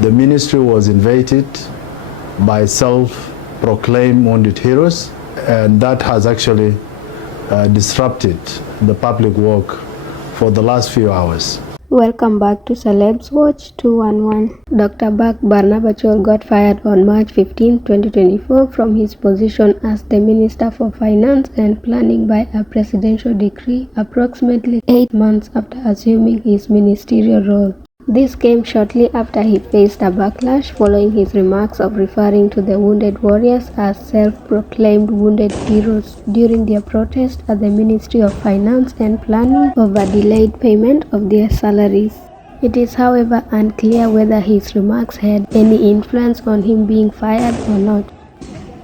The ministry was invaded by self-proclaimed wounded heroes, and that has actually disrupted the public work for the last few hours. Welcome back to Celebs Watch 211. Dr. Bak Barnaba Chol got fired on March 15, 2024 from his position as the Minister for Finance and Planning by a presidential decree approximately 8 months after assuming his ministerial role. This came shortly after he faced a backlash following his remarks of referring to the wounded warriors as self-proclaimed wounded heroes during their protest at the Ministry of Finance and Planning over delayed payment of their salaries. It is, however, unclear whether his remarks had any influence on him being fired or not.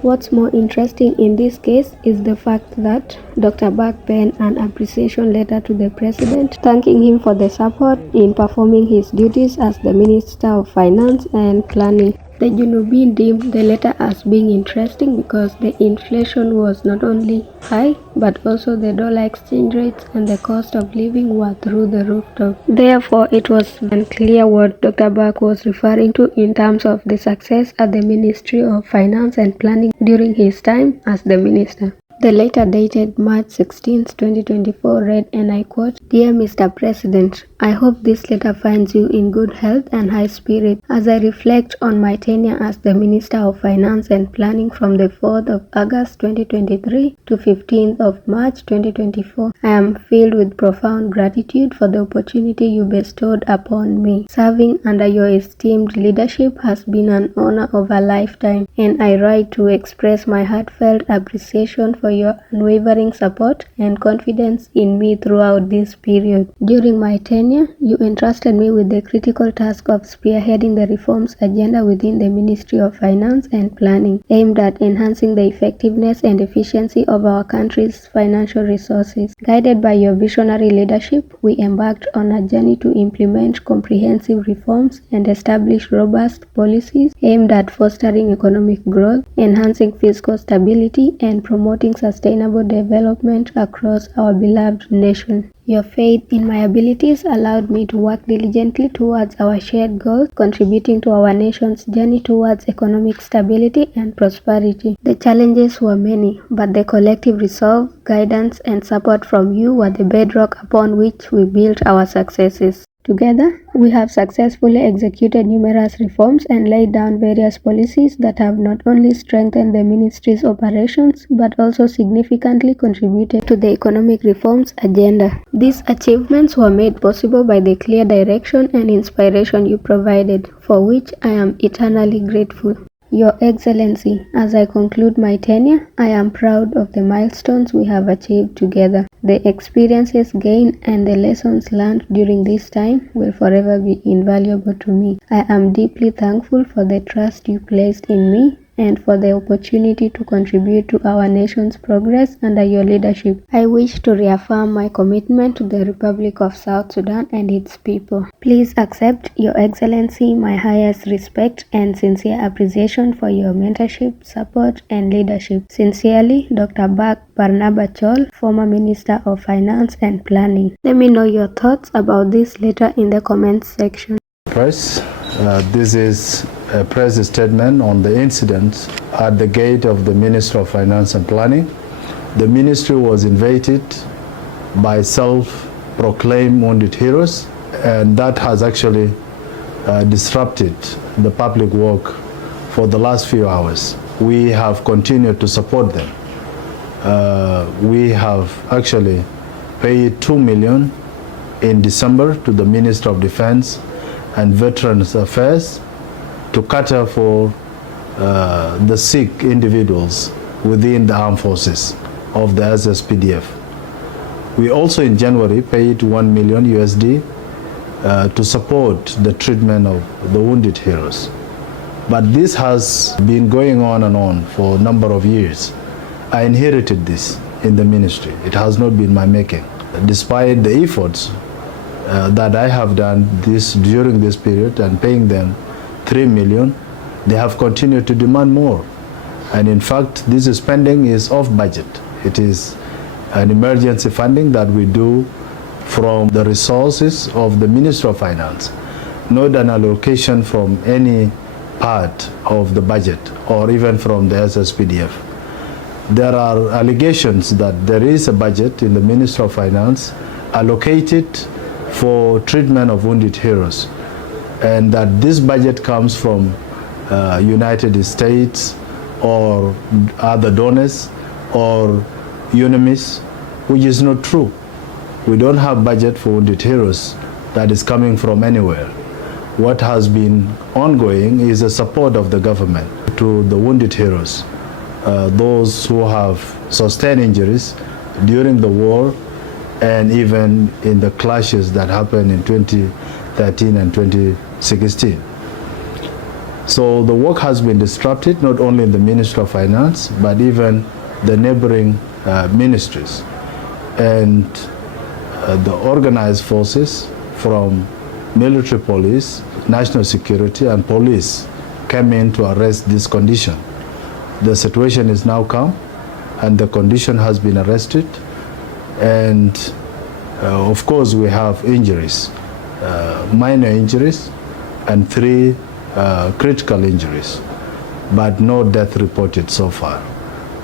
What's more interesting in this case is the fact that Dr. Bak penned an appreciation letter to the president, thanking him for the support in performing his duties as the Minister of Finance and Planning. The Junubin deemed the letter as being interesting because the inflation was not only high, but also the dollar exchange rates and the cost of living were through the rooftop. Therefore, it was unclear what Dr. Bak was referring to in terms of the success at the Ministry of Finance and Planning during his time as the minister. The letter dated March 16, 2024 read, and I quote, "Dear Mr. President, I hope this letter finds you in good health and high spirit. As I reflect on my tenure as the Minister of Finance and Planning from the 4th of August 2023 to 15th of March 2024, I am filled with profound gratitude for the opportunity you bestowed upon me. Serving under your esteemed leadership has been an honor of a lifetime, and I write to express my heartfelt appreciation for your unwavering support and confidence in me throughout this period. During my tenure, you entrusted me with the critical task of spearheading the reforms agenda within the Ministry of Finance and Planning, aimed at enhancing the effectiveness and efficiency of our country's financial resources. Guided by your visionary leadership, we embarked on a journey to implement comprehensive reforms and establish robust policies aimed at fostering economic growth, enhancing fiscal stability, and promoting sustainable development across our beloved nation. Your faith in my abilities allowed me to work diligently towards our shared goals, contributing to our nation's journey towards economic stability and prosperity. The challenges were many, but the collective resolve, guidance, and support from you were the bedrock upon which we built our successes. Together, we have successfully executed numerous reforms and laid down various policies that have not only strengthened the ministry's operations but also significantly contributed to the economic reforms agenda. These achievements were made possible by the clear direction and inspiration you provided, for which I am eternally grateful. Your Excellency, as I conclude my tenure, I am proud of the milestones we have achieved together. The experiences gained and the lessons learned during this time will forever be invaluable to me. I am deeply thankful for the trust you placed in me and for the opportunity to contribute to our nation's progress under your leadership. I wish to reaffirm my commitment to the Republic of South Sudan and its people. Please accept, Your Excellency, my highest respect and sincere appreciation for your mentorship, support, and leadership. Sincerely, Dr. Bak Barnaba Chol, former Minister of Finance and Planning. Let me know your thoughts about this letter in the comments section. Press. This is a press statement on the incident at the gate of the Ministry of Finance and Planning. The ministry was invaded by self-proclaimed wounded heroes, and that has actually disrupted the public work for the last few hours. We have continued to support them. We have actually paid $2 million in December to the Minister of Defense and Veterans Affairs to cater for the sick individuals within the armed forces of the SSPDF. We also in January paid $1 million USD to support the treatment of the wounded heroes. But this has been going on and on for a number of years. I inherited this in the ministry. It has not been my making. Despite the efforts that I have done this during this period and paying them $3 million, they have continued to demand more. And in fact, this spending is off budget. It is an emergency funding that we do from the resources of the Ministry of Finance. not an allocation from any part of the budget or even from the SSPDF. There are allegations that there is a budget in the Ministry of Finance allocated for treatment of wounded heroes, and that this budget comes from United States or other donors or UNIMIS, which is not true. We don't have budget for wounded heroes that is coming from anywhere. What has been ongoing is the support of the government to the wounded heroes, those who have sustained injuries during the war and even in the clashes that happened in 2013 and 2016. So the work has been disrupted not only in the Ministry of Finance but even the neighboring ministries. And the organized forces from military police, national security and police came in to arrest this condition. The situation is now calm and the condition has been arrested, and of course we have injuries, minor injuries and 3 critical injuries, but no death reported so far.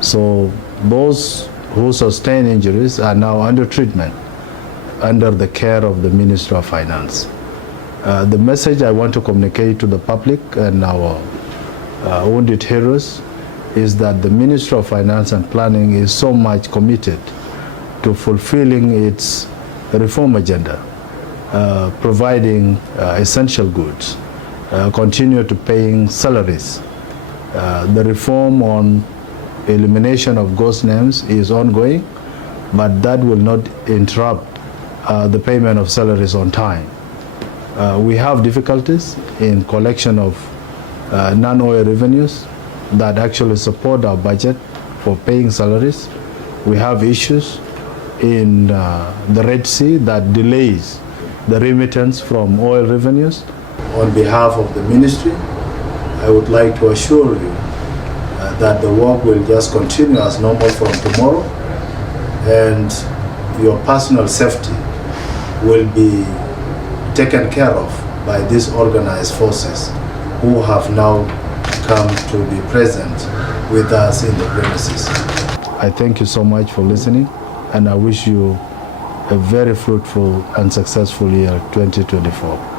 So those who sustain injuries are now under treatment under the care of the Ministry of Finance. The message I want to communicate to the public and our wounded heroes is that the Ministry of Finance and Planning is so much committed to fulfilling its reform agenda, providing essential goods, continue to paying salaries. The reform on elimination of ghost names is ongoing, but that will not interrupt the payment of salaries on time. We have difficulties in collection of non-oil revenues that actually support our budget for paying salaries. We have issues in the Red Sea that delays the remittance from oil revenues. On behalf of the ministry, I would like to assure you that the work will just continue as normal from tomorrow, and your personal safety will be taken care of by these organized forces who have now come to be present with us in the premises. I thank you so much for listening, and I wish you a very fruitful and successful year 2024.